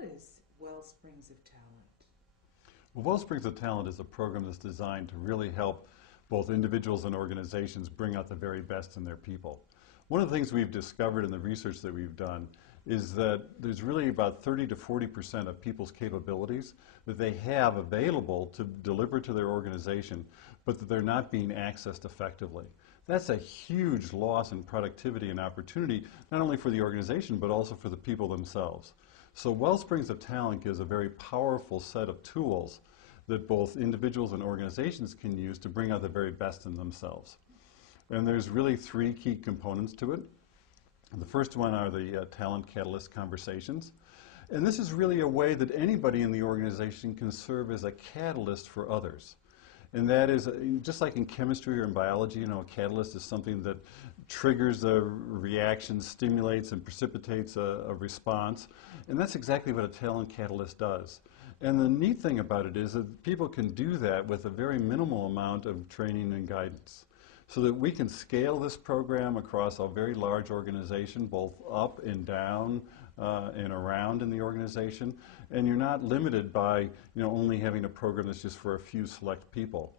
What is Wellsprings of Talent? Well, Wellsprings of Talent is a program that's designed to really help both individuals and organizations bring out the very best in their people. One of the things we've discovered in the research that we've done is that there's really about 30 to 40% of people's capabilities that they have available to deliver to their organization, but that they're not being accessed effectively. That's a huge loss in productivity and opportunity, not only for the organization, but also for the people themselves. So Wellsprings of Talent gives a very powerful set of tools that both individuals and organizations can use to bring out the very best in themselves. And there's really three key components to it. The first one are the Talent Catalyst conversations. And this is really a way that anybody in the organization can serve as a catalyst for others. And that is, just like in chemistry or in biology, a catalyst is something that triggers a reaction, stimulates and precipitates a response. And that's exactly what a talent catalyst does. And the neat thing about it is that people can do that with a very minimal amount of training and guidance, so that we can scale this program across a very large organization, both up and down and around in the organization. And you're not limited by only having a program that's just for a few select people.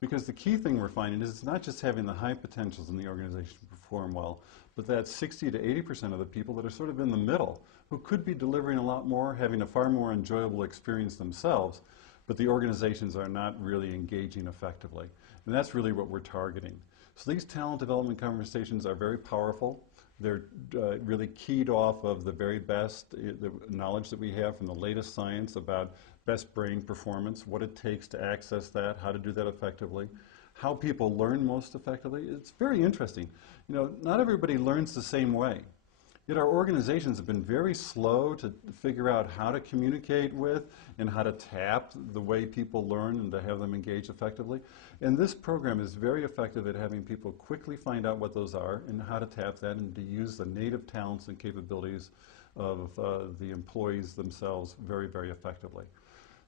Because the key thing we're finding is it's not just having the high potentials in the organization perform well, but that 60 to 80% of the people that are sort of in the middle, who could be delivering a lot more, having a far more enjoyable experience themselves, but the organizations are not really engaging effectively. And that's really what we're targeting. So these talent development conversations are very powerful. They're really keyed off of the very best the knowledge that we have from the latest science about best brain performance, what it takes to access that, how to do that effectively, how people learn most effectively. It's very interesting. Not everybody learns the same way. Yet our organizations have been very slow to figure out how to communicate with and how to tap the way people learn and to have them engage effectively. And this program is very effective at having people quickly find out what those are and how to tap that and to use the native talents and capabilities of the employees themselves very, very effectively.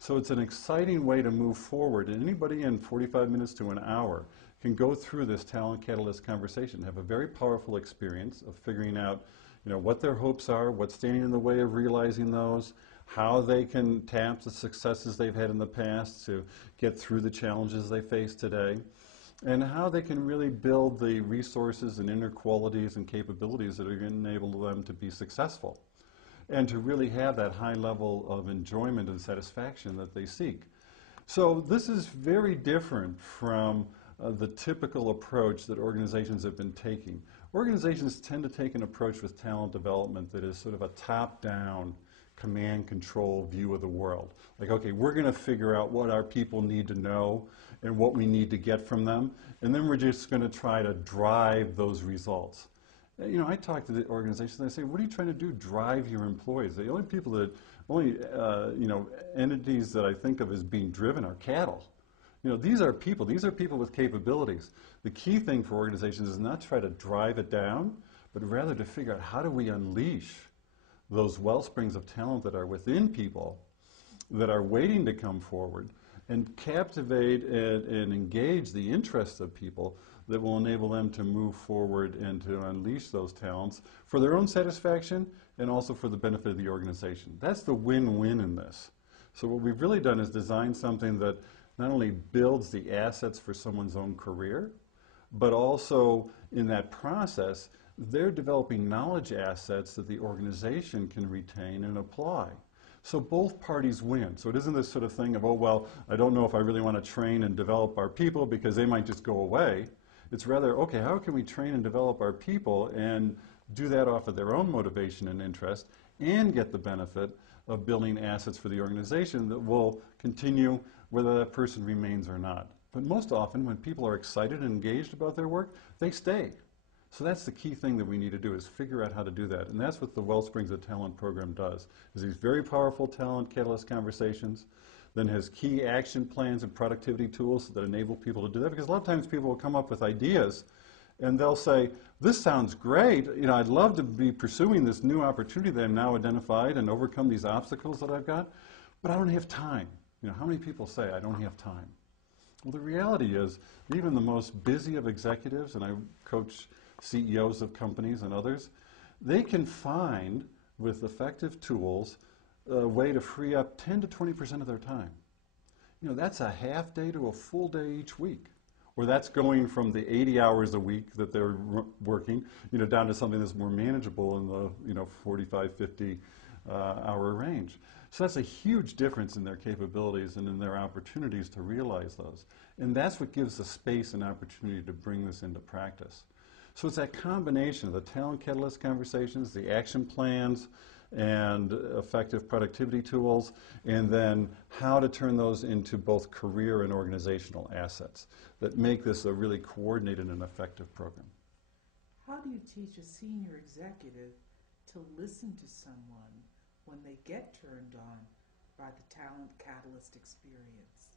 So it's an exciting way to move forward, and anybody in 45 minutes to an hour can go through this Talent Catalyst conversation, have a very powerful experience of figuring out what their hopes are, what's standing in the way of realizing those, how they can tap the successes they've had in the past to get through the challenges they face today, and how they can really build the resources and inner qualities and capabilities that are going to enable them to be successful and to really have that high level of enjoyment and satisfaction that they seek. So this is very different from the typical approach that organizations have been taking. Organizations tend to take an approach with talent development that is sort of a top-down command control view of the world. Like, okay, we're going to figure out what our people need to know and what we need to get from them, and then we're just going to try to drive those results. I talk to the organizations and I say, what are you trying to do? Drive your employees. The only people that, entities that I think of as being driven are cattle. These are people with capabilities. The key thing for organizations is not to try to drive it down, but rather to figure out how do we unleash those wellsprings of talent that are within people, that are waiting to come forward, and captivate and engage the interests of people that will enable them to move forward and to unleash those talents for their own satisfaction and also for the benefit of the organization. That's the win-win in this. So what we've really done is design something that not only builds the assets for someone's own career, but also in that process, they're developing knowledge assets that the organization can retain and apply. So both parties win. So it isn't this sort of thing of, oh, well, I don't know if I really want to train and develop our people because they might just go away. It's rather, okay, how can we train and develop our people and do that off of their own motivation and interest and get the benefit of building assets for the organization that will continue whether that person remains or not. But most often, when people are excited and engaged about their work, they stay. So that's the key thing that we need to do, is figure out how to do that. And that's what the Wellsprings of Talent program does, is these very powerful talent catalyst conversations, then has key action plans and productivity tools that enable people to do that. Because a lot of times people will come up with ideas and they'll say, this sounds great, I'd love to be pursuing this new opportunity that I've now identified and overcome these obstacles that I've got, but I don't have time. How many people say, I don't have time? Well, the reality is, even the most busy of executives, and I coach CEOs of companies and others, they can find, with effective tools, a way to free up 10 to 20% of their time. You know, that's a half day to a full day each week. Or that's going from the 80 hours a week that they're working, you know, down to something that's more manageable in the, you know, 45, 50 hour range. So that's a huge difference in their capabilities and in their opportunities to realize those. And that's what gives the space and opportunity to bring this into practice. So it's that combination of the talent catalyst conversations, the action plans, and effective productivity tools, and then how to turn those into both career and organizational assets that make this a really coordinated and effective program. How do you teach a senior executive to listen to someone when they get turned on by the talent catalyst experience?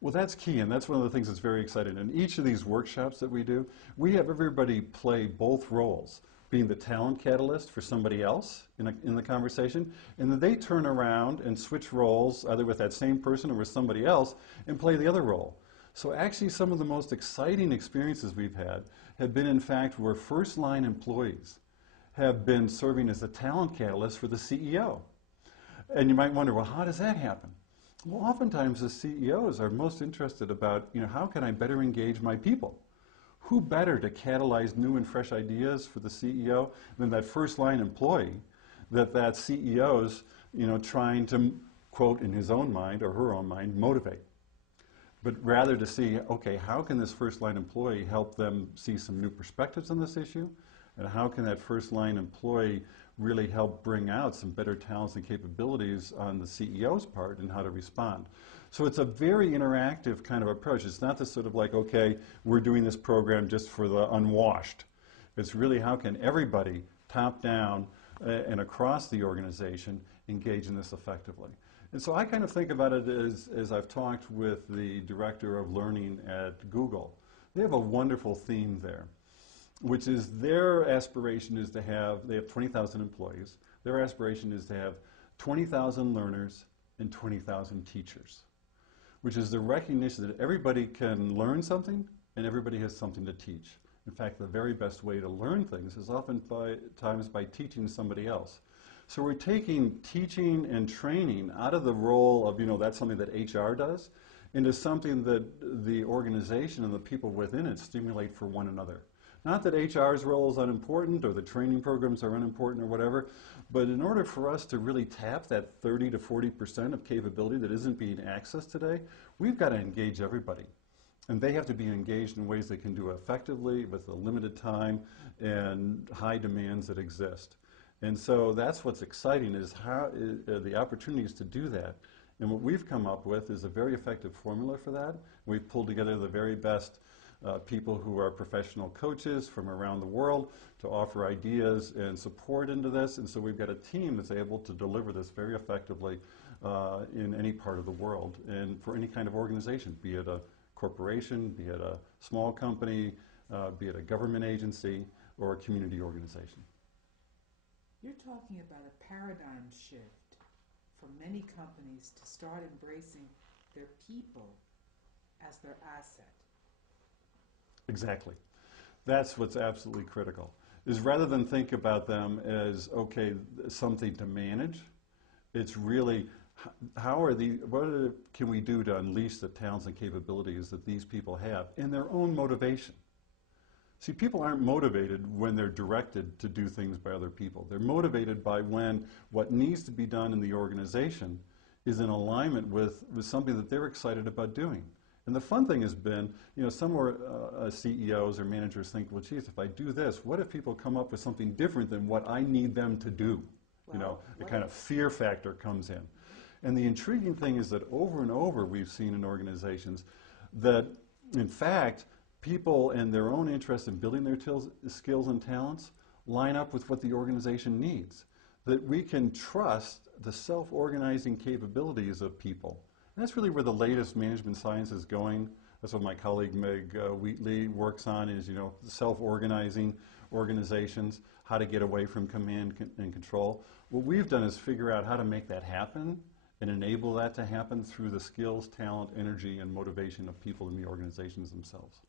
Well, that's key, and that's one of the things that's very exciting. In each of these workshops that we do, we have everybody play both roles, being the talent catalyst for somebody else in the conversation, and then they turn around and switch roles, either with that same person or with somebody else, and play the other role. So actually some of the most exciting experiences we've had have been, in fact, where first-line employees have been serving as a talent catalyst for the CEO. And you might wonder, well, how does that happen? Well, oftentimes the CEOs are most interested about, you know, how can I better engage my people? Who better to catalyze new and fresh ideas for the CEO than that first-line employee that CEO's, you know, trying to, quote, in his own mind or her own mind, motivate. But rather to see, okay, how can this first-line employee help them see some new perspectives on this issue? And how can that first-line employee really help bring out some better talents and capabilities on the CEO's part and how to respond? So it's a very interactive kind of approach. It's not this sort of like, okay, we're doing this program just for the unwashed. It's really how can everybody, top down and across the organization, engage in this effectively. And so I kind of think about it as I've talked with the director of learning at Google. They have a wonderful theme there, which is their aspiration is to have, they have 20,000 employees, their aspiration is to have 20,000 learners and 20,000 teachers, which is the recognition that everybody can learn something and everybody has something to teach. In fact, the very best way to learn things is oftentimes by teaching somebody else. So we're taking teaching and training out of the role of, you know, that's something that HR does, into something that the organization and the people within it stimulate for one another. Not that HR's role is unimportant or the training programs are unimportant or whatever, but in order for us to really tap that 30 to 40% of capability that isn't being accessed today, we've got to engage everybody. And they have to be engaged in ways they can do effectively with the limited time and high demands that exist. And so that's what's exciting is how the opportunities to do that. And what we've come up with is a very effective formula for that. We've pulled together the very best people who are professional coaches from around the world to offer ideas and support into this. And so we've got a team that's able to deliver this very effectively in any part of the world and for any kind of organization, be it a corporation, be it a small company, be it a government agency or a community organization. You're talking about a paradigm shift for many companies to start embracing their people as their asset. Exactly. That's what's absolutely critical, is rather than think about them as, okay, something to manage, it's really what can we do to unleash the talents and capabilities that these people have in their own motivation? See, people aren't motivated when they're directed to do things by other people. They're motivated by when what needs to be done in the organization is in alignment with something that they're excited about doing. And the fun thing has been, you know, some CEOs or managers think, well, geez, if I do this, what if people come up with something different than what I need them to do? Well, you know, the kind of fear factor comes in. And the intriguing thing is that over and over we've seen in organizations that, in fact, people and their own interest in building their skills and talents line up with what the organization needs. That we can trust the self-organizing capabilities of people. And that's really where the latest management science is going. That's what my colleague Meg Wheatley works on is, you know, self-organizing organizations, how to get away from command and control. What we've done is figure out how to make that happen and enable that to happen through the skills, talent, energy, and motivation of people in the organizations themselves.